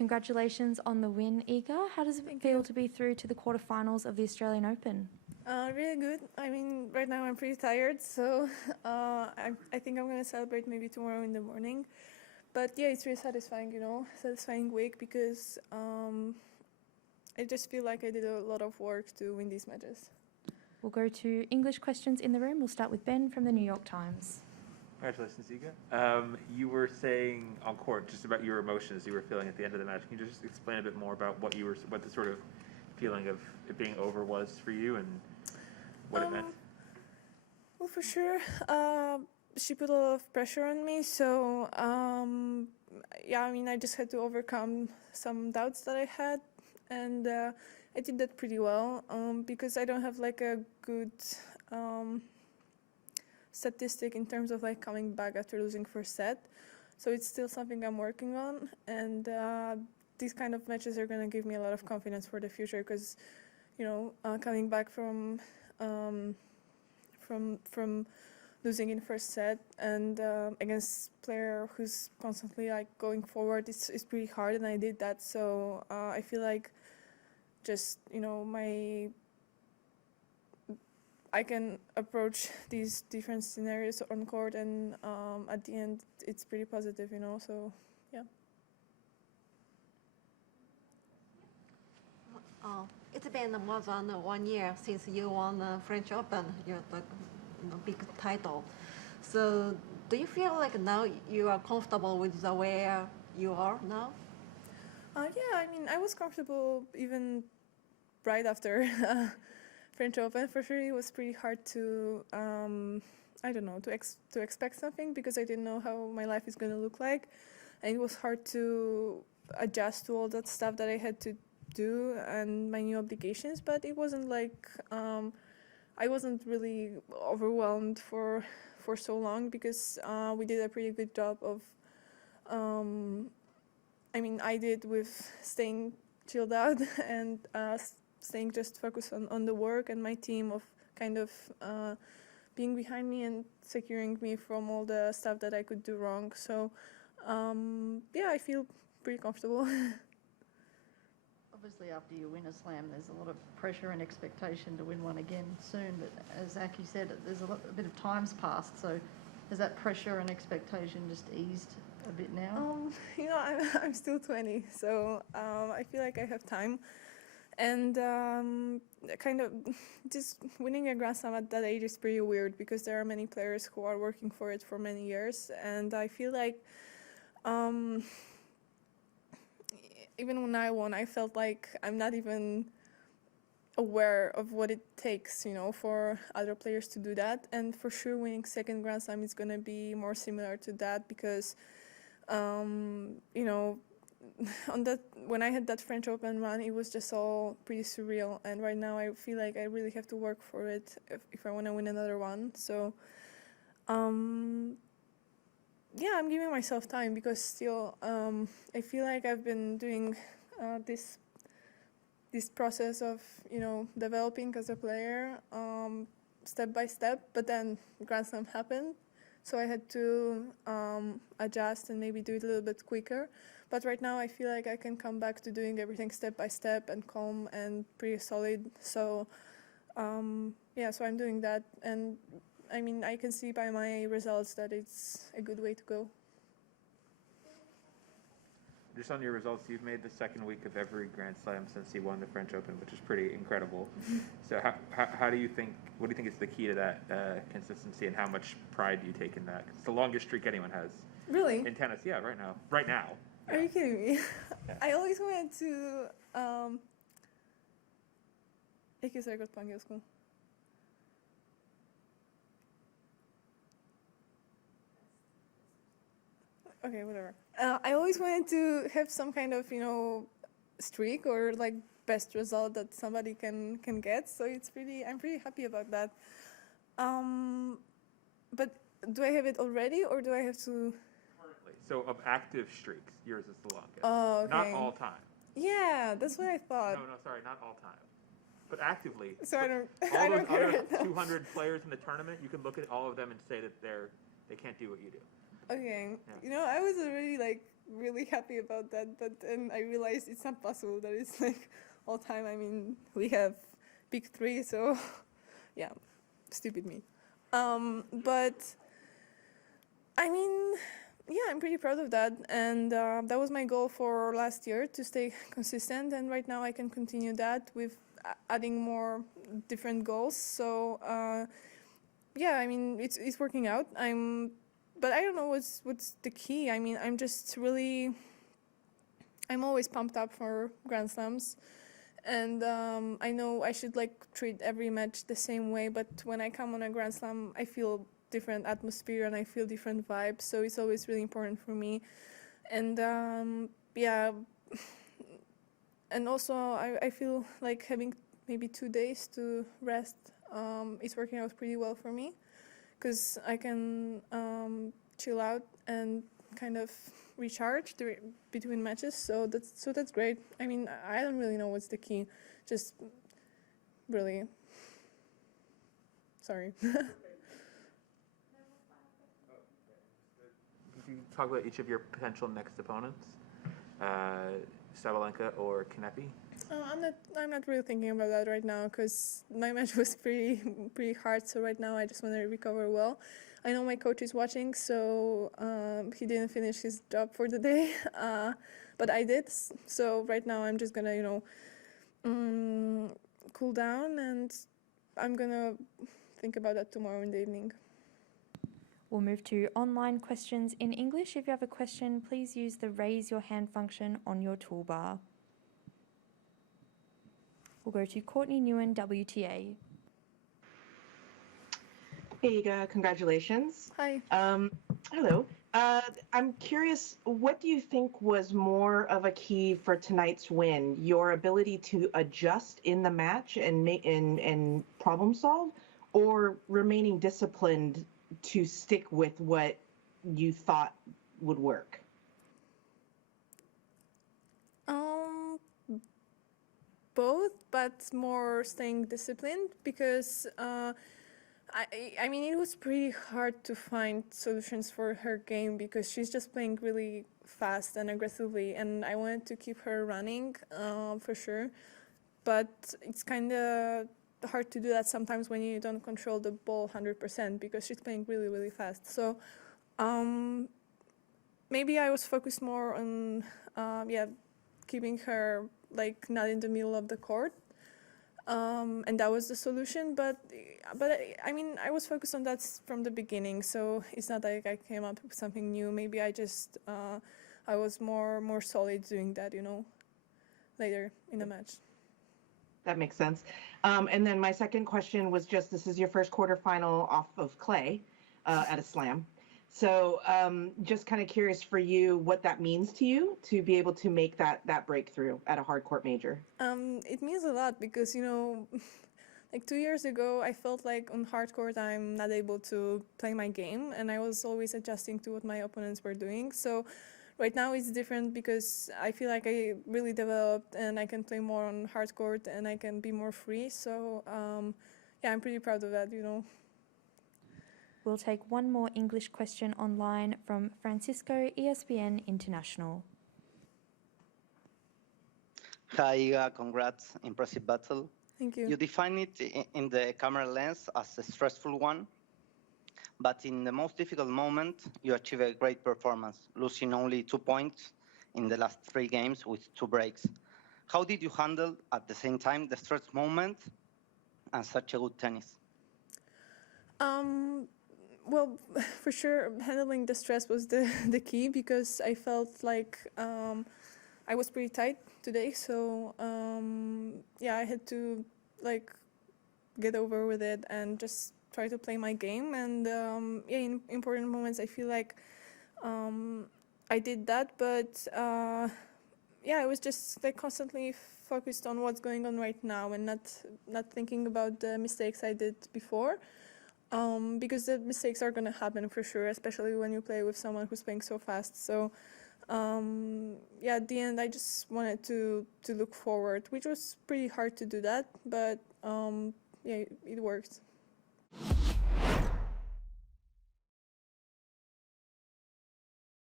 Congratulations on the win, Iga. How does it feel to be through to the quarterfinals of the Australian Open? Really good. I mean, right now I'm pretty tired, so I think I'm going to celebrate maybe tomorrow in the morning. But yeah, it's really satisfying, satisfying week because I just feel like I did a lot of work to win these matches. We'll go to English questions in the room. We'll start with Ben from the New York Times. Congratulations, Iga. You were saying on court just about your emotions you were feeling at the end of the match. Can you just explain a bit more about what the sort of feeling of it being over was for you and what it meant? Well, for sure, she put a lot of pressure on me. So yeah, I mean, I just had to overcome some doubts that I had, and I did that pretty well because I don't have like a good statistic in terms of like coming back after losing first set. So it's still something I'm working on, and these kind of matches are going to give me a lot of confidence for the future because, coming back from losing in first set and against player who's constantly like going forward, it's pretty hard, and I did that. So I feel like just I can approach these different scenarios on court, and at the end it's pretty positive, so yeah. It's been more than 1 year since you won the French Open, the big title. So do you feel like now you are comfortable with the way you are now? Yeah, I mean, I was comfortable even right after French Open. For sure, it was pretty hard to, to expect something because I didn't know how my life is going to look like. And it was hard to adjust to all that stuff that I had to do and my new obligations. But it wasn't like, I wasn't really overwhelmed for so long because we did a pretty good job of, I did with staying chilled out and staying just focused on the work, and my team of kind of being behind me and securing me from all the stuff that I could do wrong. So yeah, I feel pretty comfortable. Obviously, after you win a slam, there's a lot of pressure and expectation to win one again soon. But as Aki said, there's a bit of time's passed. So has that pressure and expectation just eased a bit now? I'm still 20, so I feel like I have time. And kind of just winning a Grand Slam at that age is pretty weird because there are many players who are working for it for many years. And I feel like even when I won, I felt like I'm not even aware of what it takes, for other players to do that. And for sure, winning second Grand Slam is going to be more similar to that because, when I had that French Open run, it was just all pretty surreal. And right now, I feel like I really have to work for it if I want to win another one. So, yeah, I'm giving myself time because still, I feel like I've been doing this process of, developing as a player step by step. But then Grand Slam happened, so I had to adjust and maybe do it a little bit quicker. But right now I feel like I can come back to doing everything step by step and calm and pretty solid. So yeah, so I'm doing that. And I mean, I can see by my results that it's a good way to go. Just on your results, you've made the second week of every Grand Slam since you won the French Open, which is pretty incredible. So how do you think, what do you think is the key to that consistency, and how much pride do you take in that? It's the longest streak anyone has. Really? In tennis, yeah, right now. Right now. Are you kidding me? Yeah. I always wanted to... Jaký se rekord po angielsku? Okay, whatever. I always wanted to have some kind of, streak or like best result that somebody can get. So I'm pretty happy about that. But do I have it already, or do I have to? Currently. So of active streaks, yours is the longest. Oh, okay. Not all time. Yeah, that's what I thought. No, sorry, not all time. But actively. So I don't All care. those other 200 players in the tournament, you can look at all of them and say that they can't do what you do. Okay. Yeah. I was already like really happy about that. But then I realized it's not possible that it's like all time. I mean, we have big three, so yeah, stupid me. But I mean, yeah, I'm pretty proud of that, and that was my goal for last year, to stay consistent. And right now I can continue that with adding more different goals. So yeah, I mean, it's working out. But I don't know what's the key. I mean, I'm always pumped up for Grand Slams, and I know I should like treat every match the same way. But when I come on a Grand Slam, I feel different atmosphere and I feel different vibes. So it's always really important for me. And yeah, and also I feel like having maybe 2 days to rest is working out pretty well for me, because I can chill out and kind of recharge between matches. So that's great. I mean, I don't really know what's the key. Just really sorry. Can you talk about each of your potential next opponents, Sabalenka or Kanepi? I'm not really thinking about that right now, because my match was pretty hard. So right now I just want to recover well. I know my coach is watching, so he didn't finish his job for the day, but I did. So right now I'm just gonna cool down, and I'm gonna think about that tomorrow in the evening. We'll move to online questions in English. If you have a question, please use the raise your hand function on your toolbar. We'll go to Courtney Newen, WTA. Hey, Iga, congratulations. Hi. Hello. I'm curious, what do you think was more of a key for tonight's win? Your ability to adjust in the match and problem solve, or remaining disciplined to stick with what you thought would work? Both, but more staying disciplined, because I mean, it was pretty hard to find solutions for her game, because she's just playing really fast and aggressively, and I wanted to keep her running for sure. But it's kind of hard to do that sometimes when you don't control the ball 100%, because she's playing really, really fast. So maybe I was focused more on keeping her like not in the middle of the court. And that was the solution, but I mean, I was focused on that from the beginning, so it's not like I came up with something new. Maybe I just I was more solid doing that, later in the match. That makes sense. And then my second question was just, this is your first quarterfinal off of clay at a slam. So just kind of curious for you what that means to you to be able to make that breakthrough at a hard court major. It means a lot, because like 2 years ago I felt like on hard court I'm not able to play my game, and I was always adjusting to what my opponents were doing. So right now it's different, because I feel like I really developed and I can play more on hard court and I can be more free. So yeah, I'm pretty proud of that, We'll take one more English question online from Francisco, ESPN International. Hi, Iga, congrats. Impressive battle. Thank you. You define it in the camera lens as a stressful one, but in the most difficult moment, you achieve a great performance, losing only 2 points in the last 3 games with 2 breaks. How did you handle at the same time the stress moment and such a good tennis? Well, for sure, handling the stress was the key, because I felt like I was pretty tight today. So yeah, I had to like get over with it and just try to play my game. And yeah, in important moments, I feel like I did that. But yeah, I was just like constantly focused on what's going on right now, and not thinking about the mistakes I did before. Because the mistakes are gonna happen for sure, especially when you play with someone who's playing so fast. So yeah, at the end I just wanted to look forward, which was pretty hard to do that, but yeah, it worked.